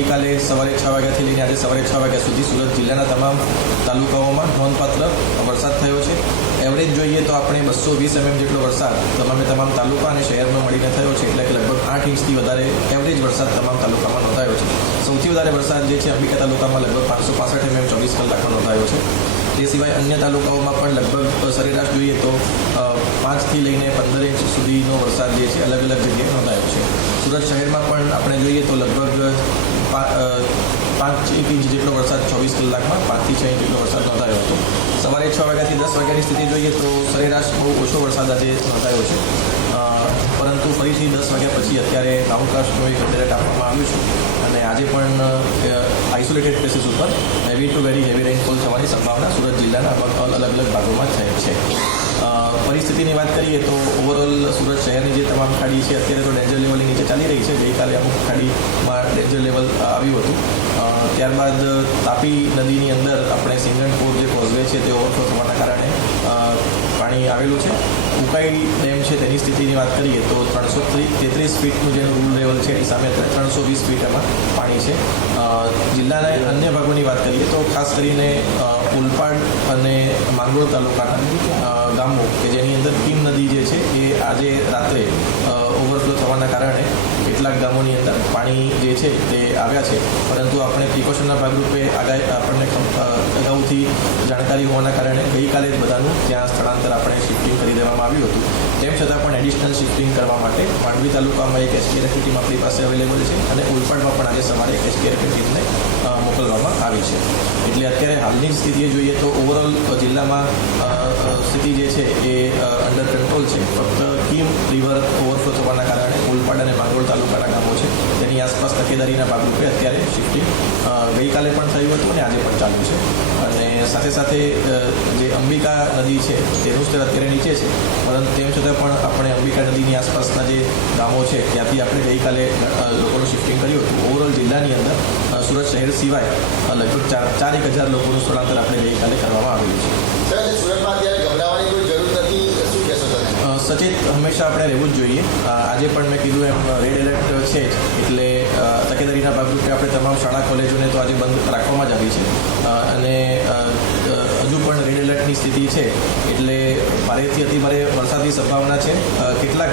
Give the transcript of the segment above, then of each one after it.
ગઈકાલે સવારે 6 વાગ્યાથી લઈને આજે સવારે 6 વાગ્યા સુધી સુરત જિલ્લાના તમામ તાલુકાઓમાં નોંધપાત્ર વરસાદ થયો છે. એવરેજ જોઈએ તો આપણે 220 mm જેટલો વરસાદ તમામ તાલુકા અને શહેરમાં મળીને થયો છે, એટલે કે લગભગ 8 ઇંચથી વધારે એવરેજ વરસાદ તમામ તાલુકામાં નોંધાયો છે. સૌથી વધારે વરસાદ જે છે અંબિકા તાલુકામાં લગભગ 565 mm 24 કલાકમાં નોંધાયો છે. તે સિવાય અન્ય તાલુકાઓમાં પણ લગભગ સરેરાશ જોઈએ તો 5થી લઈને 15 ઇંચ સુધીનો વરસાદ જે છે અલગ અલગ જગ્યાએ નોંધાયો છે. સુરત શહેરમાં પણ આપણે જોઈએ તો લગભગ 5 ઇંચ જેટલો વરસાદ 24 કલાકમાં 5થી 6 ઇંચ જેટલો વરસાદ નોંધાયો હતો. સવારે 6 વાગ્યાથી 10 વાગ્યાની સ્થિતિ જોઈએ તો સરેરાશ બહુ ઓછો વરસાદ આજે નોંધાયો છે, પરંતુ ફરીથી 10 વાગ્યા પછી અત્યારે કાઉન્ટકાસ્ટનું એક એલર્ટ આપવામાં આવ્યું છે અને આજે પણ આઇસોલેટેડ પ્લેસીસ ઉપર heavy two very heavy rainfall થવાની સંભાવના સુરત જિલ્લાના અલગ અલગ ભાગોમાં થઈ છે. પરિસ્થિતિની વાત કરીએ તો ઓવરઓલ સુરત શહેરની જે તમામ ખાડી છે અત્યારે તો ડેન્જર લેવલની નીચે ચાલી રહી છે. ગઈકાલે અમુક ખાડીમાં ડેન્જર લેવલ આવ્યું હતું. ત્યારબાદ તાપી નદીની અંદર આપણે સિંગણપુર જે કોઝવે છે તે ઓવરફ્લો થવાના કારણે પાણી આવેલું છે. ઉકાઈ ડેમ છે તેની સ્થિતિની વાત કરીએ તો 333 ફીટનું જેનું રૂલ લેવલ છે એની સામે 320 ફીટ એમાં પાણી છે. જિલ્લાના અન્ય ભાગોની વાત કરીએ તો ખાસ કરીને ઓલપાડ અને માંગરોળ તાલુકાના ગામો કે જેની અંદર કીમ નદી જે છે એ આજે રાત્રે ઓવરફ્લો થવાના કારણે કેટલાક ગામોની અંદર પાણી જે છે તે આવ્યા છે, પરંતુ આપણે પ્રિકોશનના ભાગરૂપે આપણને અગાઉથી જાણકારી હોવાના કારણે ગઈકાલે જ બધાનું ત્યાં સ્થળાંતર આપણે શિફ્ટિંગ કરી દેવામાં આવ્યું હતું. તેમ છતાં પણ એડિશનલ શિફ્ટિંગ કરવા માટે માંડવી તાલુકામાં એક એસકેએફની ટીમ આપણી પાસે અવેલેબલ છે અને ઓલપાડમાં પણ આજે સવારે એક એસકેએફની ટીમને મોકલવામાં આવી છે. એટલે અત્યારે હાલની સ્થિતિએ જોઈએ તો ઓવરઓલ જિલ્લામાં સ્થિતિ જે છે એ અંડર કંટ્રોલ છે. ફક્ત કીમ રિવર ઓવરફ્લો થવાના કારણે ઓલપાડ અને માંગરોળ તાલુકાના ગામો છે તેની આસપાસ તકેદારીના ભાગરૂપે અત્યારે શિફ્ટિંગ ગઈકાલે પણ થયું હતું અને આજે પણ ચાલુ છે. અને સાથે સાથે જે અંબિકા નદી છે તેનું સ્તર અત્યારે નીચે છે, પરંતુ તેમ છતાં પણ આપણે અંબિકા નદીની આસપાસના જે ગામો છે ત્યાંથી આપણે ગઈકાલે લોકોનું શિફ્ટિંગ કર્યું હતું. ઓવરઓલ જિલ્લાની અંદર સુરત શહેર સિવાય લગભગ 4,000 લોકોનું સ્થળાંતર આપણે ગઈકાલે કરવામાં આવેલું છે. સુરતમાં અત્યારે ગભરાવાની કોઈ જરૂર નથી, શું કહેશો તમે? સચેત હંમેશા આપણે રહેવું જ જોઈએ. આજે પણ મેં કીધું એમ રેડ એલર્ટ છે જ, એટલે તકેદારીના ભાગરૂપે આપણે તમામ શાળા કોલેજોને તો આજે બંધ રાખવામાં જ આવી છે અને હજુ પણ રેડ એલર્ટની સ્થિતિ છે, એટલે ભારેથી અતિભારે વરસાદની સંભાવના છે. કેટલાક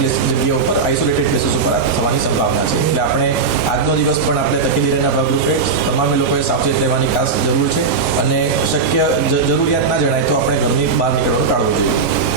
જગ્યાઓ પર આઇસોલેટેડ પ્લેસીસ ઉપર થવાની સંભાવના છે, એટલે આપણે આજનો દિવસ પણ આપણે તકેદારીના ભાગરૂપે તમામે લોકોએ સાવચેત રહેવાની ખાસ જરૂર છે અને શક્ય જરૂરિયાત ના જણાય તો આપણે ઘરની બહાર નીકળવાનું ટાળવું જોઈએ.